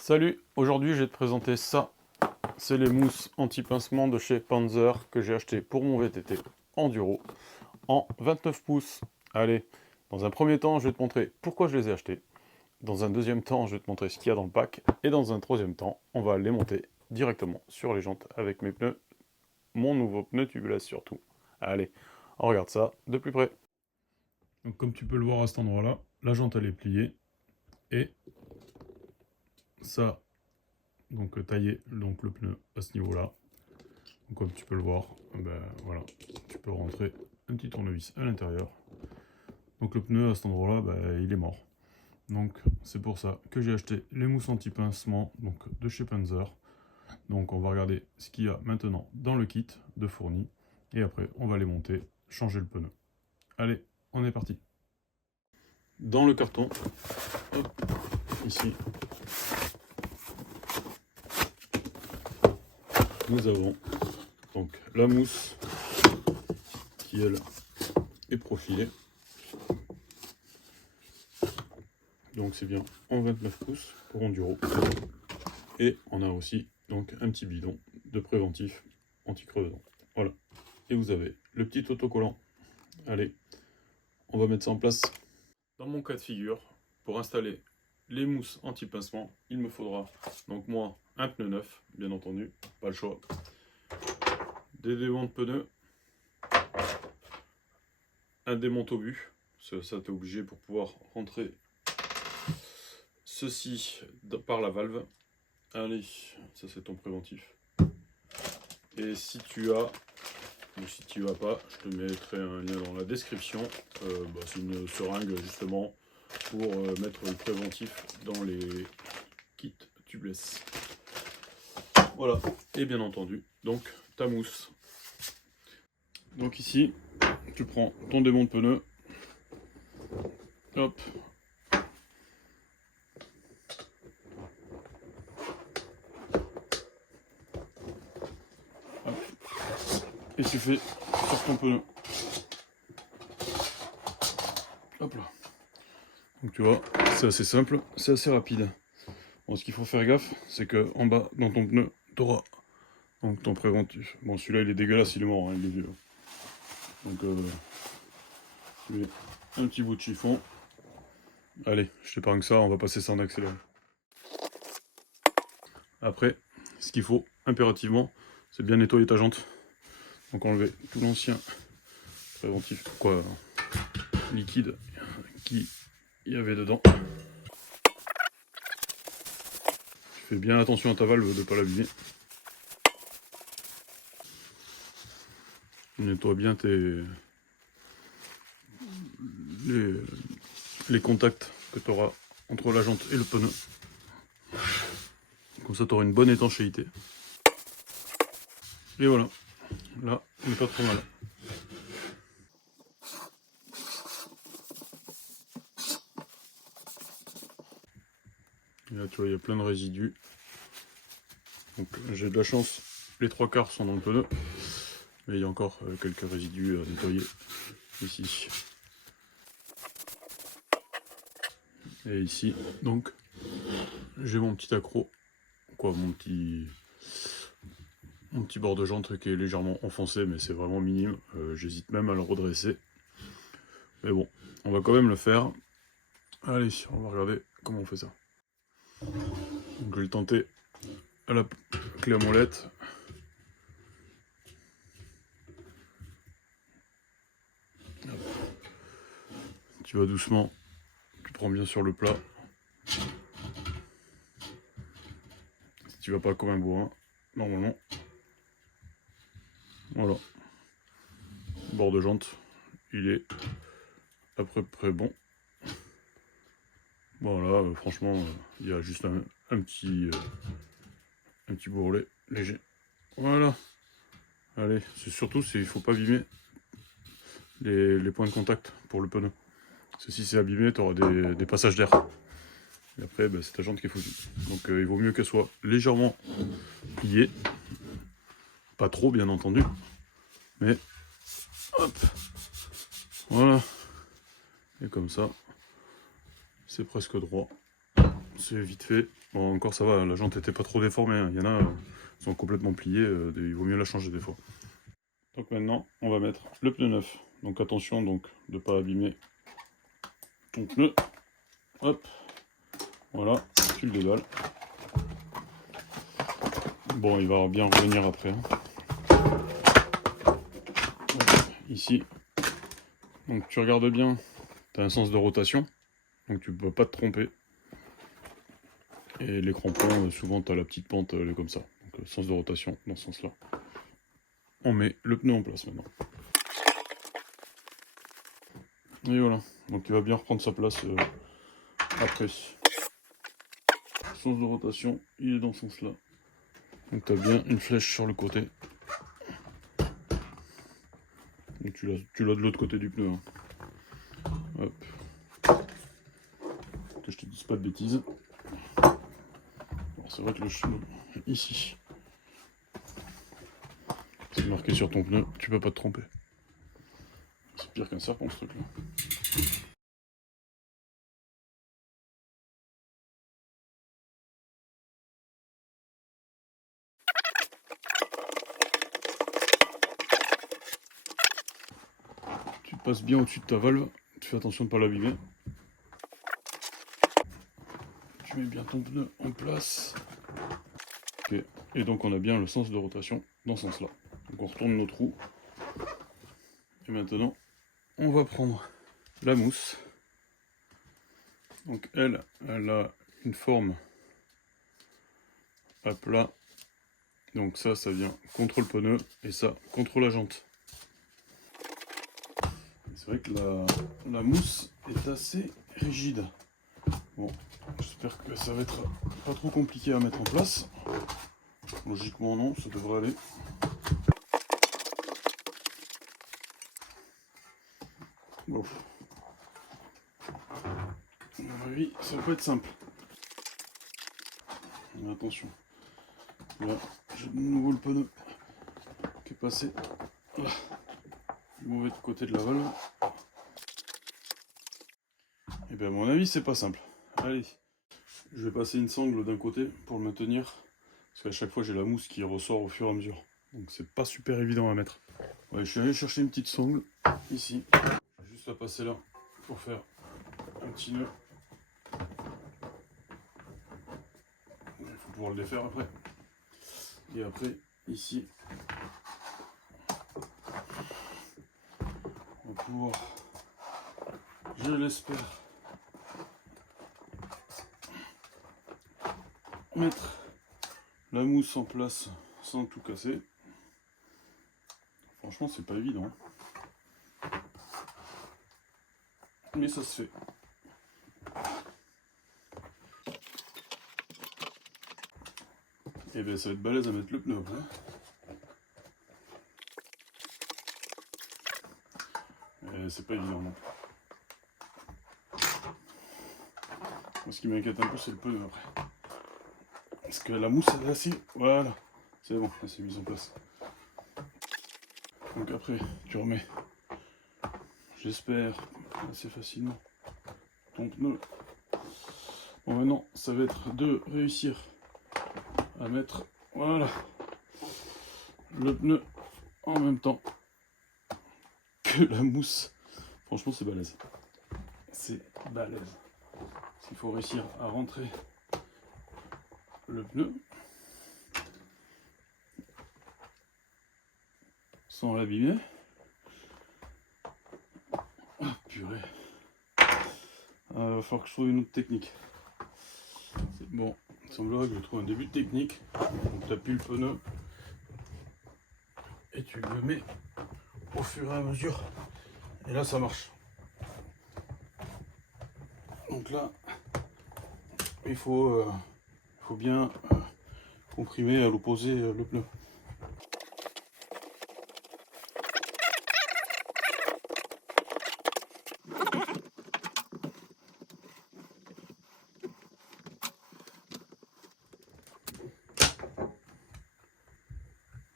Salut, aujourd'hui je vais te présenter ça. C'est les mousses anti-pincement de chez Panzer que j'ai acheté pour mon VTT Enduro en 29 pouces. Allez, dans un premier temps je vais te montrer pourquoi je les ai achetés. Dans un deuxième temps je vais te montrer ce qu'il y a dans le pack. Et dans un troisième temps on va les monter directement sur les jantes avec mes pneus. Mon nouveau pneu tubeless surtout. Allez, on regarde ça de plus près. Donc comme tu peux le voir à cet endroit-là, la jante elle est pliée. Et ça, donc tailler donc le pneu à ce niveau-là. Donc, comme tu peux le voir, ben, voilà, tu peux rentrer un petit tournevis à l'intérieur. Donc le pneu à cet endroit-là, ben, il est mort. Donc c'est pour ça que j'ai acheté les mousses anti-pincement donc de chez Panzer. Donc on va regarder ce qu'il y a maintenant dans le kit de fourni. Et après on va les monter, changer le pneu. Allez, on est parti. Dans le carton, hop, ici, nous avons donc la mousse qui elle est profilée. Donc c'est bien en 29 pouces pour Enduro. Et on a aussi donc un petit bidon de préventif anti-crevaison. Voilà. Et vous avez le petit autocollant. Allez, on va mettre ça en place. Dans mon cas de figure, pour installer les mousses anti-pincement, il me faudra donc moi un pneu neuf, bien entendu, pas le choix. Des démonts de pneus, un démonte-obus, ça t'es obligé pour pouvoir rentrer ceci par la valve. Allez, ça c'est ton préventif. Et si tu as, ou si tu as pas, je te mettrai un lien dans la description. C'est une seringue justement pour mettre le préventif dans les kits tubeless. Voilà, et bien entendu, donc ta mousse. Donc ici, tu prends ton démon de pneu. Hop. Hop. Et tu fais sur ton pneu. Hop là. Donc tu vois, c'est assez simple, c'est assez rapide. Bon, ce qu'il faut faire gaffe, c'est que en bas, dans ton pneu, tu auras donc ton préventif. Bon, celui-là, il est dégueulasse, il est mort, hein, il est vieux. Donc, tu mets un petit bout de chiffon. Allez, je t'épargne ça, on va passer ça en accéléré. Après, ce qu'il faut impérativement, c'est bien nettoyer ta jante. Donc enlever tout l'ancien préventif, quoi, liquide qui y avait dedans. Tu fais bien attention à ta valve de ne pas l'abîmer. Nettoie bien les contacts que tu auras entre la jante et le pneu. Comme ça, tu auras une bonne étanchéité. Et voilà, là, on n'est pas trop mal. Et là, tu vois, il y a plein de résidus. Donc, j'ai de la chance, les 3/4 sont dans le pneu. Mais il y a encore quelques résidus à nettoyer ici. Et ici, donc, j'ai mon petit accro, quoi, mon petit bord de jante qui est légèrement enfoncé, mais c'est vraiment minime. J'hésite même à le redresser. Mais bon, on va quand même le faire. Allez, on va regarder comment on fait ça. Donc, je vais le tenter à la clé à molette. Tu vas doucement, tu prends bien sur le plat. Si tu vas pas comme un bourrin, normalement. Voilà. Bord de jante, il est à peu près bon. Voilà, franchement, il y a juste un petit bourrelet léger. Voilà. Allez, c'est surtout, il faut pas abîmer les points de contact pour le pneu. Parce que si c'est abîmé, tu auras des passages d'air. Et après, c'est ta jante qui est foutue. Donc il vaut mieux qu'elle soit légèrement pliée. Pas trop, bien entendu. Mais, hop. Voilà. Et comme ça, c'est presque droit. C'est vite fait. Bon, encore ça va, la jante était pas trop déformée, hein. Il y en a, sont complètement pliés, il vaut mieux la changer des fois. Donc maintenant, on va mettre le pneu neuf. Donc attention donc de ne pas abîmer ton pneu. Hop, voilà, tu le déballes. Bon, il va bien revenir après. Hein. Hop, ici. Donc tu regardes bien, tu as un sens de rotation, donc tu ne peux pas te tromper. Et les crampons, souvent tu as la petite pente, elle est comme ça. Donc sens de rotation dans ce sens-là. On met le pneu en place maintenant. Et voilà, donc il va bien reprendre sa place après. Sens de rotation, il est dans ce sens-là. Donc tu as bien une flèche sur le côté. Donc tu l'as de l'autre côté du pneu. Hein. Hop. Que je te dise pas de bêtises. C'est vrai que le chemin ici, c'est marqué sur ton pneu, tu peux pas te tromper. C'est pire qu'un serpent ce truc là. Tu passes bien au-dessus de ta valve, tu fais attention de ne pas l'abîmer. Tu mets bien ton pneu en place. Ok, et donc on a bien le sens de rotation dans ce sens là. Donc on retourne nos trous. Et maintenant, on va prendre la mousse. Donc elle a une forme à plat. Donc ça vient contre le pneu et ça contre la jante. C'est vrai que la mousse est assez rigide. Bon, j'espère que ça va être pas trop compliqué à mettre en place. Logiquement non, ça devrait aller. Bon. À mon avis, ça va pas être simple. Mais attention. Là, j'ai de nouveau le pneu qui est passé là, du mauvais côté de la valve. Et bien à mon avis, c'est pas simple. Allez, je vais passer une sangle d'un côté pour le maintenir. Parce qu'à chaque fois, j'ai la mousse qui ressort au fur et à mesure. Donc c'est pas super évident à mettre. Ouais, je suis allé chercher une petite sangle ici. Je vais juste la passer là pour faire un petit nœud. Il faut pouvoir le défaire après. Et après, ici, on va pouvoir, je l'espère, mettre la mousse en place sans tout casser. Franchement, c'est pas évident. Mais ça se fait. Et bien ça va être balèze à mettre le pneu après. C'est pas évident non. Moi, ce qui m'inquiète un peu, c'est le pneu après. Parce que la mousse elle est assez. Voilà. C'est bon, elle s'est mise en place. Donc après, tu remets, j'espère, assez facilement ton pneu. Bon maintenant, ça va être de réussir à mettre, voilà, le pneu en même temps que la mousse. Franchement, c'est balèze. C'est balèze. Il faut réussir à rentrer le pneu sans l'abîmer. Ah, purée. Il va falloir que je trouve une autre technique. Bon, il semblerait que je trouve un début de technique. Donc tu appuies le pneu et tu le mets au fur et à mesure. Et là, ça marche. Donc là, il faut bien comprimer à l'opposé le pneu.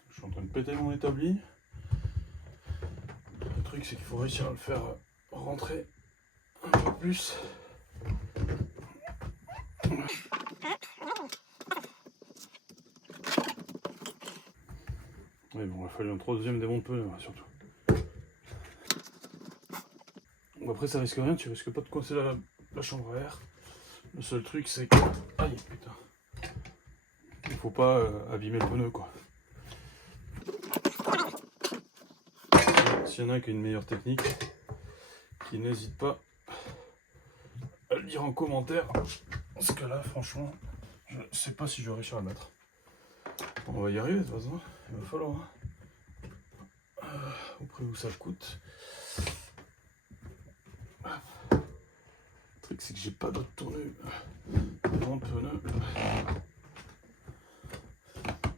Je suis en train de péter mon établi. Le truc, c'est qu'il faut réussir à le faire rentrer un peu plus. aurait fallu un troisième démonte-pneu, surtout. Bon, après, ça risque rien, tu risques pas de coincer la chambre à air. Le seul truc, c'est que... Aïe, putain. Il faut pas abîmer le pneu, quoi. S'il y en a qui a une meilleure technique, qui n'hésite pas à le dire en commentaire. Parce que là, franchement, je sais pas si je vais réussir à le mettre. On va y arriver de toute façon, il va falloir. Au prix où ça coûte. Le truc, c'est que j'ai pas d'autre tournure. Devant le pneu.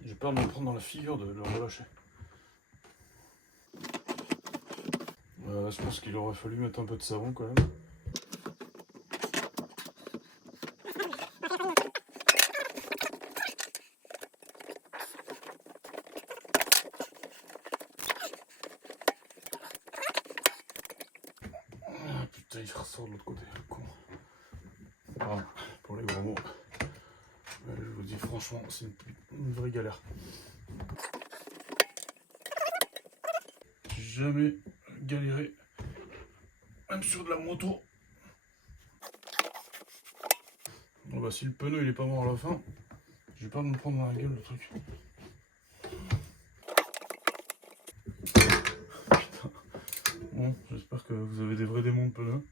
J'ai peur de me prendre dans la figure de le relâcher. Je pense qu'il aurait fallu mettre un peu de savon quand même. Ah putain, il ressort de l'autre côté, le con. Ah, pour les gros mots. Je vous dis franchement, c'est une vraie galère. J'ai jamais galéré, même sur de la moto. Bon bah si le pneu il est pas mort à la fin, j'ai peur de me prendre dans la gueule le truc. Putain. Bon, j'espère que vous avez des vrais démons de pneus.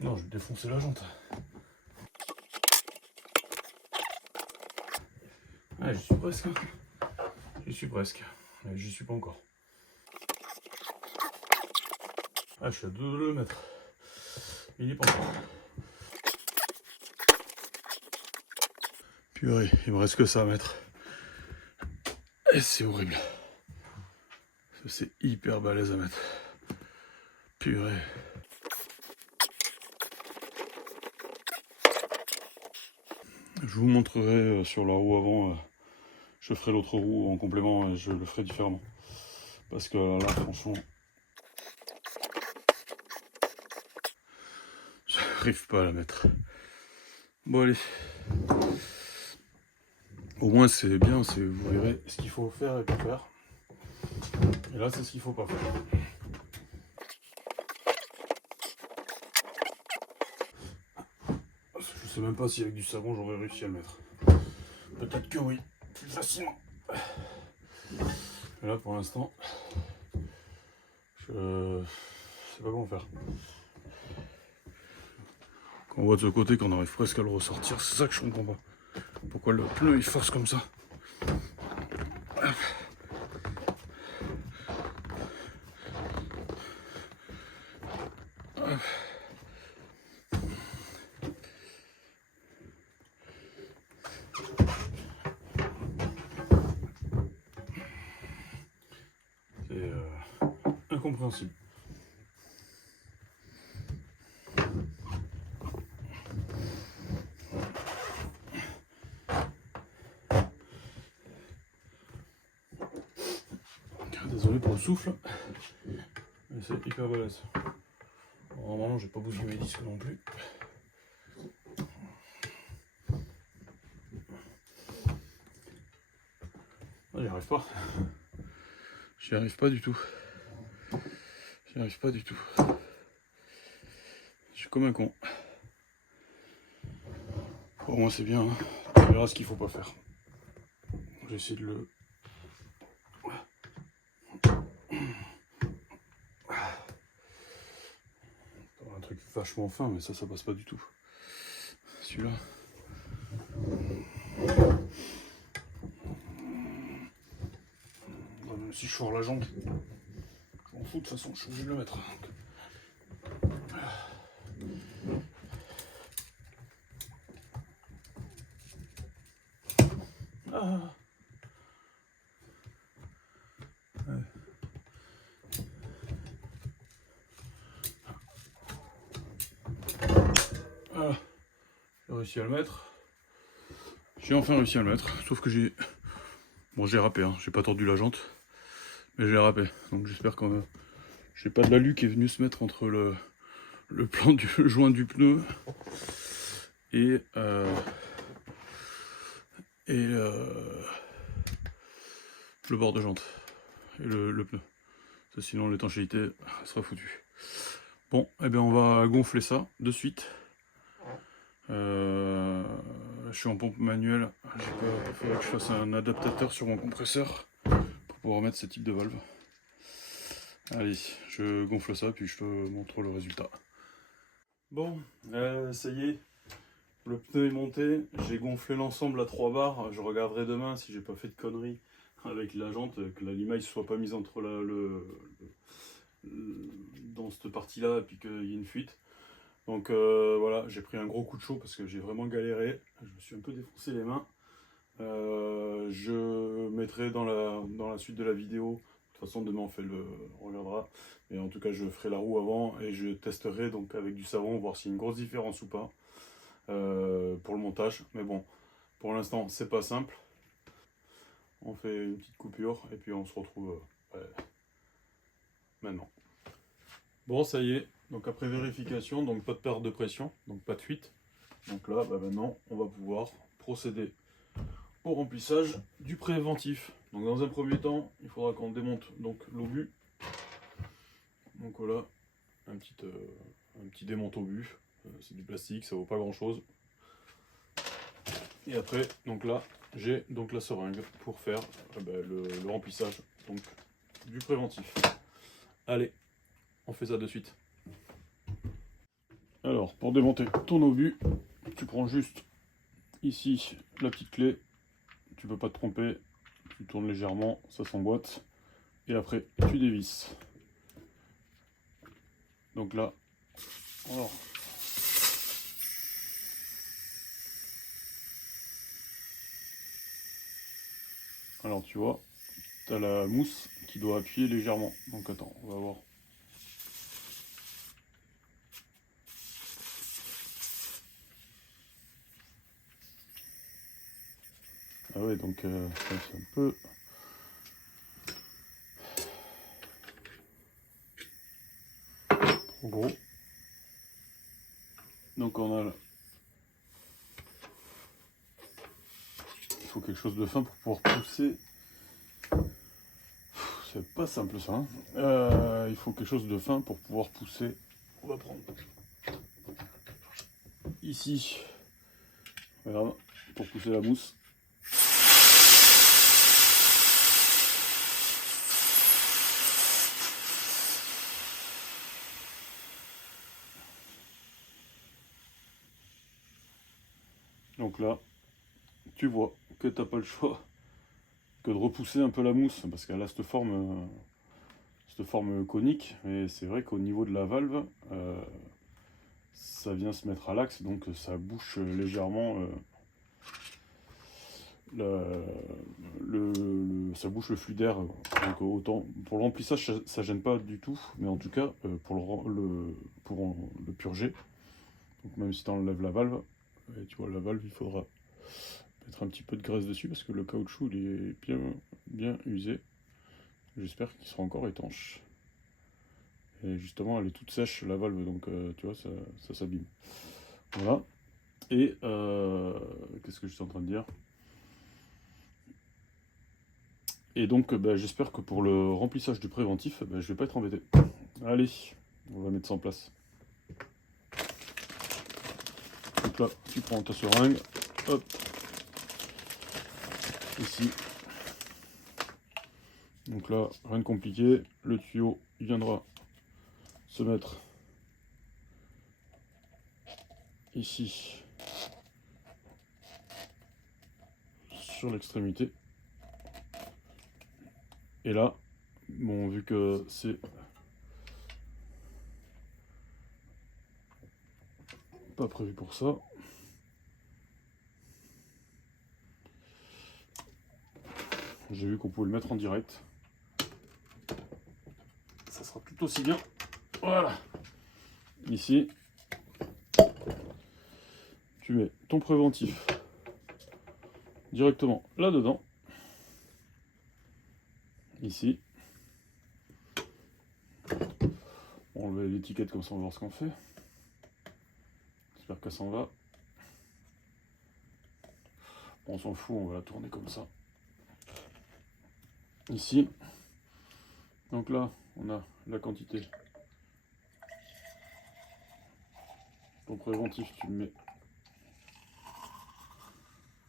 Non, je vais défoncer la jante. Ah, j'y suis presque. J'y suis presque. Mais j'y suis pas encore. Ah, je suis à 2 de le mettre. Il est pas encore. Purée, il me reste que ça à mettre. Et c'est horrible. C'est hyper balèze à mettre. Purée. Je vous montrerai sur la roue avant. Je ferai l'autre roue en complément et je le ferai différemment. Parce que là, franchement, j'arrive pas à la mettre. Bon, allez. Au moins, c'est bien, vous verrez ce qu'il faut faire et pas faire. Et là, c'est ce qu'il faut pas faire. Je sais même pas si avec du savon, j'aurais réussi à le mettre. Peut-être que oui, plus facilement. Et là, pour l'instant, je sais pas comment faire. Quand on voit de ce côté qu'on arrive presque à le ressortir, c'est ça que je comprends pas. Pourquoi le pneu il force comme ça? C'est incompréhensible. Désolé pour le souffle, mais c'est hyper balèze. Normalement, j'ai pas bougé mes disques non plus. J'y arrive pas. J'y arrive pas du tout. J'y arrive pas du tout. Je suis comme un con. Pour moi, c'est bien. Hein. On verra ce qu'il faut pas faire. J'ai essayé de le... Un truc vachement fin, mais ça passe pas du tout. Celui-là. Même si je foire la jambe, je m'en fous, de toute façon, je suis obligé de le mettre. Ah. Ouais. Ah. J'ai réussi à le mettre. J'ai enfin réussi à le mettre, sauf que j'ai... Bon, j'ai râpé, hein. J'ai pas tordu la jante, mais j'ai râpé. Donc j'espère que j'ai pas de l'alu qui est venu se mettre entre le plan du joint du pneu et et le bord de jante et le pneu. Sinon l'étanchéité sera foutue. Bon, et bien on va gonfler ça de suite. Je suis en pompe manuelle. Il faudrait que je fasse un adaptateur sur mon compresseur pour pouvoir mettre ce type de valve. Allez, je gonfle ça puis je te montre le résultat. Bon, ça y est, le pneu est monté. J'ai gonflé l'ensemble à 3 barres. Je regarderai demain si j'ai pas fait de conneries avec la jante, que la limaille soit pas mise entre dans cette partie-là et puis qu'il y ait une fuite. Donc voilà, j'ai pris un gros coup de chaud parce que j'ai vraiment galéré. Je me suis un peu défoncé les mains. Je mettrai dans la suite de la vidéo. De toute façon, demain on regardera. Mais en tout cas, je ferai la roue avant et je testerai donc avec du savon, voir s'il y a une grosse différence ou pas pour le montage. Mais bon, pour l'instant, c'est pas simple. On fait une petite coupure et puis on se retrouve maintenant. Bon, ça y est. Donc après vérification, donc pas de perte de pression, donc pas de fuite. Donc là, maintenant, on va pouvoir procéder au remplissage du préventif. Donc dans un premier temps, il faudra qu'on démonte donc l'obus. Donc voilà, un petit démonte obus. C'est du plastique, ça vaut pas grand chose. Et après, donc là, j'ai donc la seringue pour faire le remplissage donc, du préventif. Allez, on fait ça de suite. Alors, pour démonter ton obus, tu prends juste ici la petite clé. Tu peux pas te tromper, tu tournes légèrement, ça s'emboîte. Et après, tu dévisses. Donc là, alors tu vois, tu as la mousse qui doit appuyer légèrement. Donc attends, on va voir. Ah ouais, donc c'est un peu... trop gros. Donc on a... Il faut quelque chose de fin pour pouvoir pousser. C'est pas simple ça. Hein. Il faut quelque chose de fin pour pouvoir pousser. On va prendre ici. Voilà, pour pousser la mousse. Donc là, tu vois que t'as pas le choix que de repousser un peu la mousse parce qu'elle a cette forme conique. Et c'est vrai qu'au niveau de la valve, ça vient se mettre à l'axe, donc ça bouche légèrement ça bouche le flux d'air. Donc autant pour le remplissage, ça gêne pas du tout, mais en tout cas pour le purger, donc même si tu enlèves la valve, et tu vois la valve, il faudra mettre un petit peu de graisse dessus parce que le caoutchouc il est bien usé. J'espère qu'il sera encore étanche. Et justement, elle est toute sèche la valve, donc tu vois, ça s'abîme. Voilà. Et qu'est-ce que je suis en train de dire? Et donc, j'espère que pour le remplissage du préventif, je vais pas être embêté. Allez, on va mettre ça en place. Donc là, tu prends ta seringue, hop, ici. Donc là, rien de compliqué, le tuyau viendra se mettre ici sur l'extrémité. Et là, bon, vu que c'est pas prévu pour ça, j'ai vu qu'on pouvait le mettre en direct. Ça sera tout aussi bien. Voilà. Ici, tu mets ton préventif directement là-dedans. Ici. On va enlever l'étiquette comme ça on va voir ce qu'on fait. J'espère que ça s'en va. On s'en fout, on va la tourner comme ça. Ici. Donc là, on a la quantité. Ton préventif, tu le mets.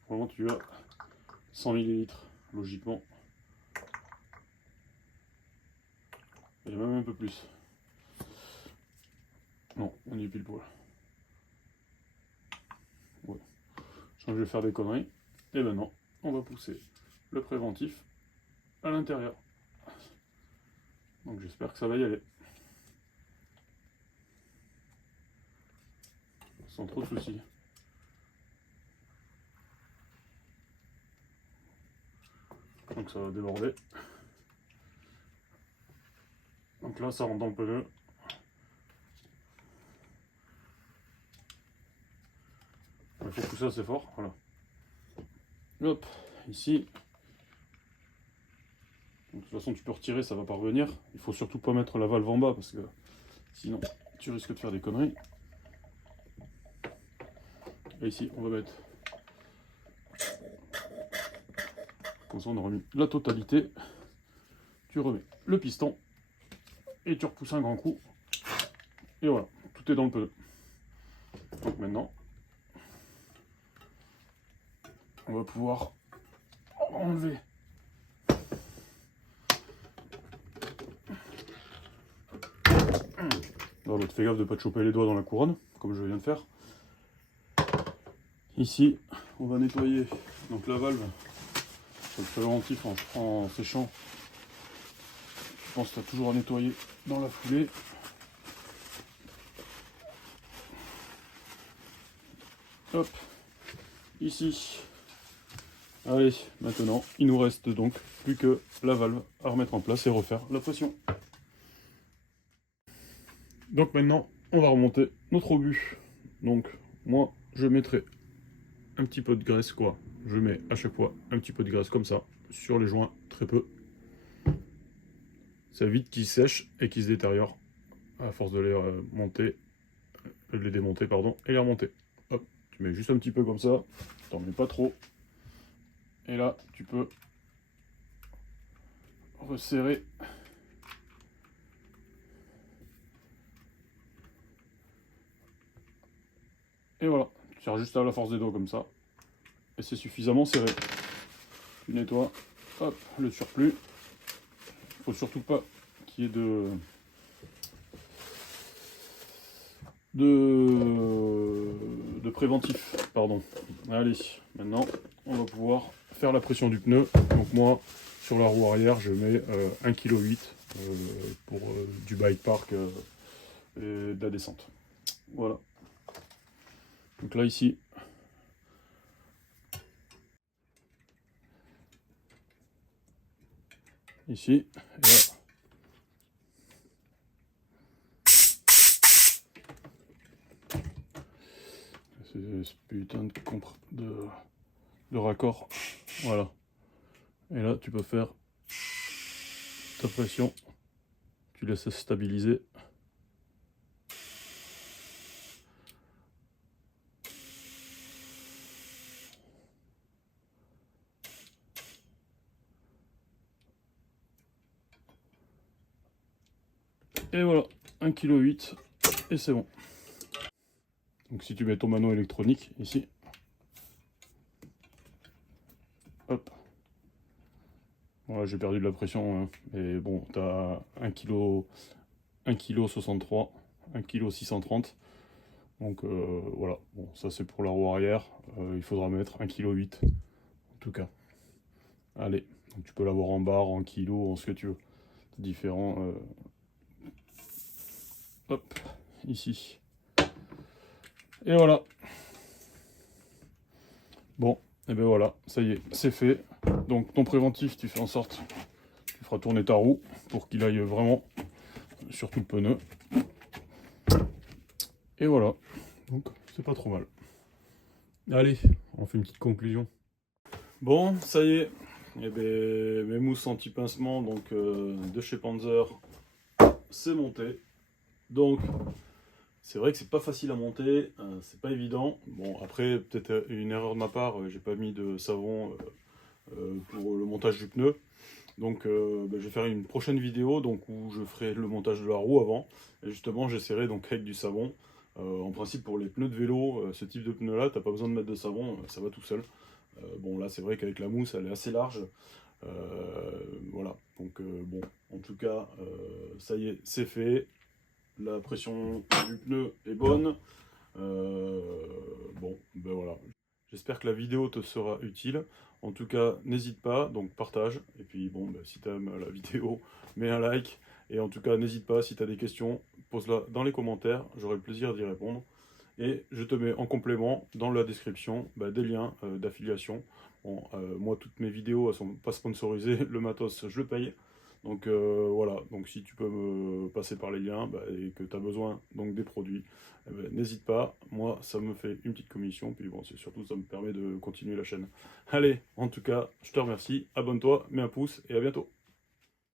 Vraiment, tu as 100 ml, logiquement. Et même un peu plus. Non, on y est pile poil. Ouais. Je vais faire des conneries. Et maintenant, on va pousser le préventif à l'intérieur. Donc j'espère que ça va y aller. Sans trop de soucis. Donc ça va déborder. Donc là, ça rentre dans le pneu. Il faut pousser assez fort. Voilà. Hop, ici. Donc, de toute façon, tu peux retirer, ça va pas revenir. Il faut surtout pas mettre la valve en bas parce que sinon, tu risques de faire des conneries. Et ici, on va mettre. Comme ça, on aura mis la totalité. Tu remets le piston et tu repousses un grand coup. Et voilà, tout est dans le pneu. Donc maintenant, on va pouvoir enlever l'autre, fais gaffe de ne pas te choper les doigts dans la couronne, comme je viens de faire. Ici, on va nettoyer donc la valve sur le préventif en séchant. Je pense que tu as toujours à nettoyer dans la foulée. Hop, ici. Allez, maintenant, il nous reste donc plus que la valve à remettre en place et refaire la pression. Donc maintenant, on va remonter notre obus. Donc, moi, je mettrai un petit peu de graisse, quoi. Je mets à chaque fois un petit peu de graisse comme ça, sur les joints, très peu. Ça évite qu'ils sèchent et qu'ils se détériorent à force de les monter, de les démonter, pardon, et les remonter. Hop, tu mets juste un petit peu comme ça, t'en mets pas trop. Et là, tu peux resserrer. Et voilà, tu serres juste à la force des doigts comme ça. Et c'est suffisamment serré. Tu nettoies, hop, le surplus. Il faut surtout pas qu'il y ait de préventif, pardon. Allez, maintenant, on va pouvoir faire la pression du pneu. Donc moi, sur la roue arrière, je mets 1,8 kg pour du bike park et de la descente. Voilà. Donc là, ici, et là. C'est ce putain de raccord. Voilà. Et là, tu peux faire ta pression. Tu laisses stabiliser. Et voilà, 1,8 kg et c'est bon. Donc si tu mets ton mano électronique ici, hop. Voilà, j'ai perdu de la pression, hein. Mais bon, tu as 1,63 kg, 1,630 kg. Donc voilà, bon, ça c'est pour la roue arrière. Il faudra mettre 1,8 kg en tout cas. Allez, donc tu peux l'avoir en barre, en kilo, en ce que tu veux. C'est différent. Hop, ici. Et voilà. Bon, et ben voilà, ça y est, c'est fait. Donc ton préventif, tu fais en sorte, tu feras tourner ta roue pour qu'il aille vraiment sur tout le pneu. Et voilà, donc c'est pas trop mal. Allez, on fait une petite conclusion. Bon, ça y est, et ben, mes mousses anti-pincement donc, de chez Panzer, c'est monté. Donc, C'est vrai que c'est pas facile à monter, c'est pas évident. Bon, après, peut-être une erreur de ma part, j'ai pas mis de savon pour le montage du pneu. Donc je vais faire une prochaine vidéo donc, où je ferai le montage de la roue avant. Et justement, j'essaierai donc avec du savon. En principe, pour les pneus de vélo, ce type de pneu là, t'as pas besoin de mettre de savon, ça va tout seul. Bon, là, c'est vrai qu'avec la mousse, elle est assez large. Voilà, donc bon, en tout cas, ça y est, c'est fait. La pression du pneu est bonne. Bon, ben voilà. J'espère que la vidéo te sera utile. En tout cas, n'hésite pas, donc partage. Et puis bon, ben, si tu aimes la vidéo, mets un like. Et en tout cas, n'hésite pas, si tu as des questions, pose-la dans les commentaires. J'aurai le plaisir d'y répondre. Et je te mets en complément dans la description des liens d'affiliation. Bon, moi, toutes mes vidéos elles sont pas sponsorisées. Le matos, je le paye. Donc voilà, donc si tu peux me passer par les liens et que tu as besoin donc, des produits, n'hésite pas. Moi, ça me fait une petite commission. Puis bon, c'est surtout ça me permet de continuer la chaîne. Allez, en tout cas, je te remercie. Abonne-toi, mets un pouce et à bientôt.